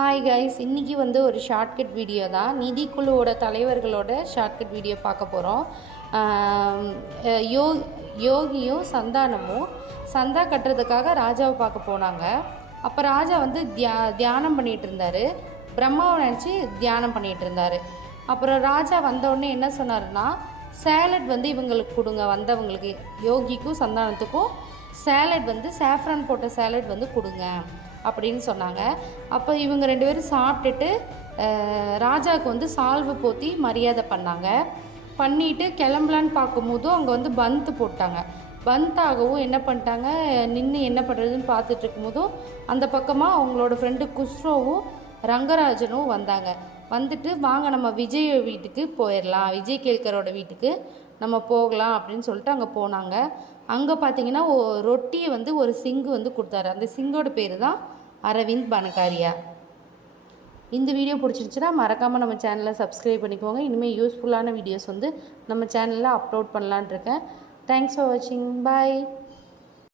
Hi guys, இன்றைக்கி வந்து ஒரு ஷார்ட்கட் வீடியோ தான். நிதிக்குழுவோட தலைவர்களோட ஷார்ட்கட் வீடியோ பார்க்க போகிறோம். யோகியும் சந்தானமும் சந்தா கட்டுறதுக்காக ராஜாவை பார்க்க போனாங்க. அப்போ ராஜா வந்து தியானம் பண்ணிகிட்டு இருந்தார். பிரம்மாவை நினச்சி தியானம் பண்ணிகிட்டு இருந்தார். அப்புறம் ராஜா வந்தவுடனே என்ன சொன்னார்னா, சேலட் வந்து இவங்களுக்கு கொடுங்க, வந்தவங்களுக்கு யோகிக்கும் சந்தானத்துக்கும் சேலட் வந்து சாஃப்ரான் போட்ட சேலட் வந்து கொடுங்க அப்படின்னு சொன்னாங்க. அப்போ இவங்க 2 பேரும் சாப்பிட்டுட்டு ராஜாவுக்கு வந்து சால்வு போற்றி மரியாதை பண்ணிவிட்டு கிளம்பலான்னு பார்க்கும்போதும் அங்கே வந்து பந்த் போட்டாங்க. பந்தாகவும் என்ன பண்ணிட்டாங்க, நின்று என்ன பண்ணுறதுன்னு பார்த்துட்டு இருக்கும்போதும் அந்த பக்கமாக அவங்களோட ஃப்ரெண்டு குஸ்ரோவும் ரங்கராஜனும் வந்தாங்க. வந்துட்டு வாங்க நம்ம விஜய் வீட்டுக்கு போயிடலாம், விஜய் கேல்கரோட வீட்டுக்கு நம்ம போகலாம் அப்படின்னு சொல்லிட்டு அங்கே போனாங்க. அங்கே பார்த்தீங்கன்னா ரொட்டியை வந்து ஒரு சிங்கு வந்து கொடுத்தாரு. அந்த சிங்கோட பேர் தான் அரவிந்த் பனகாரியா. இந்த வீடியோ பிடிச்சிருச்சுன்னா மறக்காமல் நம்ம சேனலை சப்ஸ்கிரைப் பண்ணிக்கோங்க. இனிமேல் யூஸ்ஃபுல்லான வீடியோஸ் வந்து நம்ம சேனலில் அப்லோட் பண்ணலான் இருக்கேன். தேங்க்ஸ் ஃபார் வாட்சிங். பாய்.